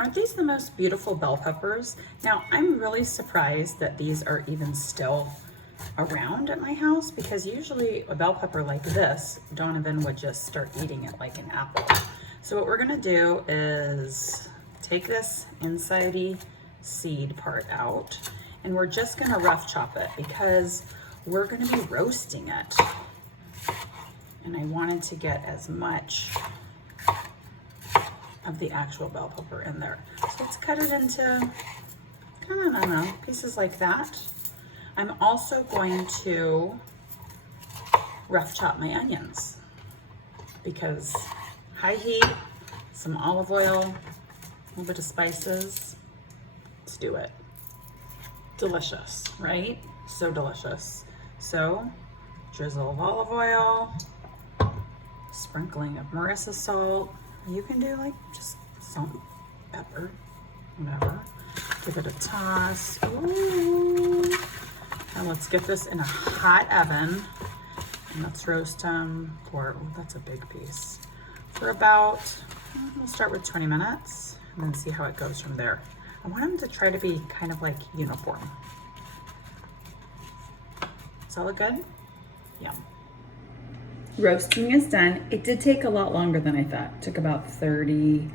Aren't these the most beautiful bell peppers? Now, I'm really surprised that these are even still around at my house, because usually a bell pepper like this, Donovan would just start eating it like an apple. So what we're gonna do is take this inside-y seed part out, and we're just gonna rough chop it because we're gonna be roasting it. And I wanted to get as much of the actual bell pepper in there. So let's cut it into, I don't know, pieces like that. I'm also going to rough chop my onions because high heat, some olive oil, a little bit of spices. Let's do it. Delicious, right? So delicious. So, drizzle of olive oil, sprinkling of Marissa salt. You can do like just salt, pepper, whatever. Give it a toss. Ooh. And let's get this in a hot oven. And let's roast them for, oh, that's a big piece. For about, we'll start with 20 minutes and then see how it goes from there. I want them to try to be kind of like uniform. Does that look good? Yeah. Roasting is done. It did take a lot longer than I thought. It took about 30,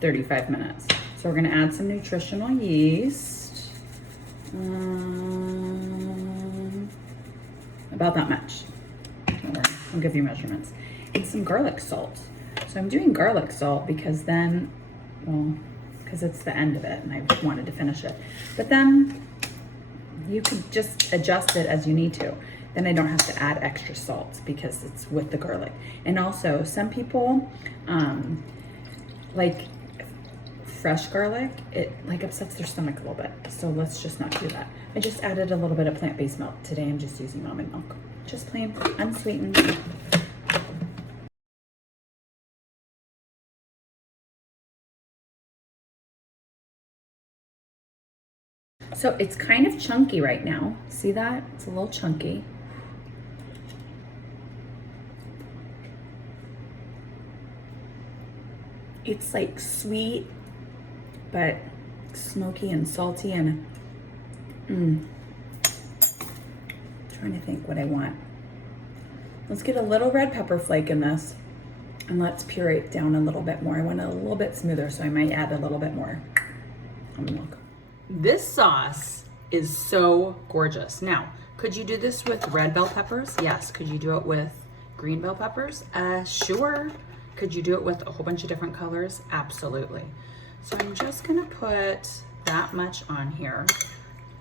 35 minutes. So we're gonna add some nutritional yeast. About that much. I'll give you measurements. And some garlic salt. So I'm doing garlic salt because then, well, because it's the end of it and I wanted to finish it. But then you could just adjust it as you need to. Then I don't have to add extra salt because it's with the garlic. And also some people like fresh garlic, it like upsets their stomach a little bit. So let's just not do that. I just added a little bit of plant-based milk. Today I'm just using almond milk. Just plain, unsweetened. So it's kind of chunky right now. See that? It's a little chunky. It's like sweet, but smoky and salty and trying to think what I want. Let's get a little red pepper flake in this and let's puree it down a little bit more. I want it a little bit smoother, so I might add a little bit more almond milk. This sauce is so gorgeous. Now, could you do this with red bell peppers? Yes. Could you do it with green bell peppers? Sure. Could you do it with a whole bunch of different colors? Absolutely. So I'm just gonna put that much on here.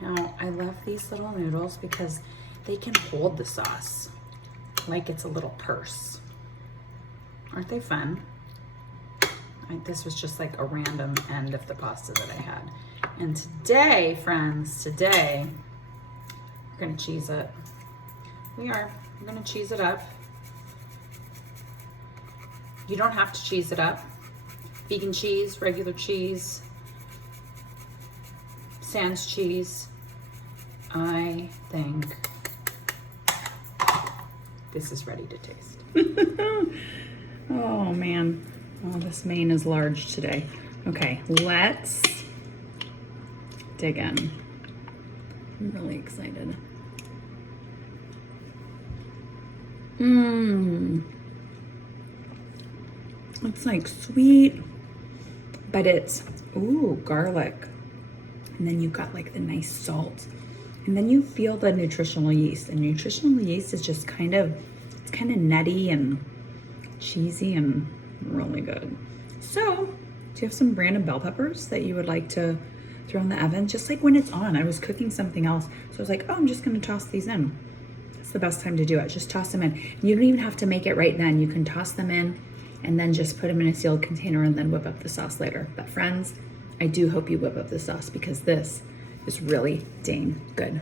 Now, I love these little noodles because they can hold the sauce like it's a little purse. Aren't they fun? This was just like a random end of the pasta that I had. And today, friends, today, we're gonna cheese it. We're gonna cheese it up. You don't have to cheese it up. Vegan cheese, regular cheese, sans cheese. I think this is ready to taste. Oh man, oh, this main is large today. Okay, let's dig in. I'm really excited. It's like sweet, but it's, ooh, garlic. And then you've got like the nice salt. And then you feel the nutritional yeast. And nutritional yeast is just kind of, it's kind of nutty and cheesy and really good. So, do you have some random bell peppers that you would like to throw in the oven? Just like when it's on. I was cooking something else. So I was like, oh, I'm just gonna toss these in. It's the best time to do it. Just toss them in. You don't even have to make it right then. You can toss them in and then just put them in a sealed container and then whip up the sauce later. But friends, I do hope you whip up the sauce because this is really dang good.